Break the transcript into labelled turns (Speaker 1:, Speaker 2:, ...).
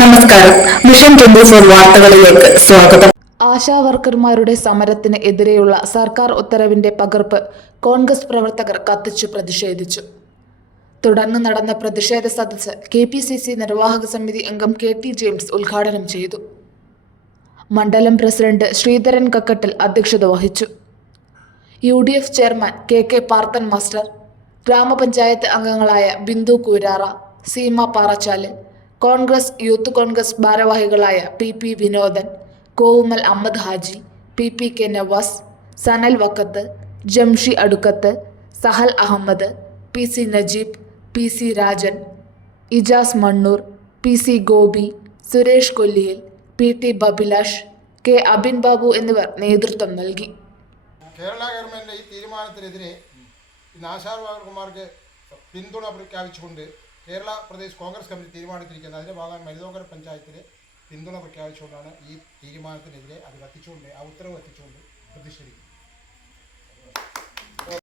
Speaker 1: നമസ്കാരം. Mission twenty four വാർത്തകളിലേക്ക് സ്വാഗതം.
Speaker 2: ആശാ വർക്കർമാരുടെ സമരത്തിന് എതിരെയുള്ള സർക്കാർ ഉത്തരവിന്റെ പകർപ്പ് കോൺഗ്രസ് പ്രവർത്തകർ കത്തിച്ചു പ്രതിഷേധിച്ചു. തുടർന്ന് നടന്ന പ്രതിഷേധ സദസ് കെ പി സി സി നിർവാഹക സമിതി അംഗം കെ ടി ജെയിംസ് ഉദ്ഘാടനം ചെയ്തു. മണ്ഡലം പ്രസിഡന്റ് ശ്രീധരൻ കക്കട്ടിൽ അധ്യക്ഷത വഹിച്ചു. U D F chairman K K Parthan master ഗ്രാമപഞ്ചായത്ത് അംഗങ്ങളായ ബിന്ദു കൂരാറ സീമ പാറച്ചാൽ കോൺഗ്രസ് യൂത്ത് കോൺഗ്രസ് ഭാരവാഹികളായ P P Vinodan Kovumal Ahammed Haji P P K Navas Sanal Vakkath Jamshi Adukkath Sahal Ahammed P C Najeeb P C Rajan Ijas Mannur P C Gopi Suresh Kolliyil P T Babilash K Abin Babu എന്നിവർ നേതൃത്വം നൽകി.
Speaker 3: Kerala government ഈ തീരുമാനത്തിനെതിരെ ഇന്ന് കുമാർക്ക് പിന്തുണ പ്രഖ്യാപിച്ചുകൊണ്ട് Kerala Pradesh Congress committee തീരുമാനിച്ചിരിക്കുന്നത് അതിന്റെ ഭാഗമായി മരുതോങ്കര പഞ്ചായത്തിലെ പിന്തുണ പ്രഖ്യാപിച്ചുകൊണ്ടാണ് ഈ തീരുമാനത്തിനെതിരെ അത് കത്തിച്ചുകൊണ്ട് ആ ഉത്തരവ് കത്തിച്ചുകൊണ്ട് പ്രതിഷേധിക്കുന്നത്.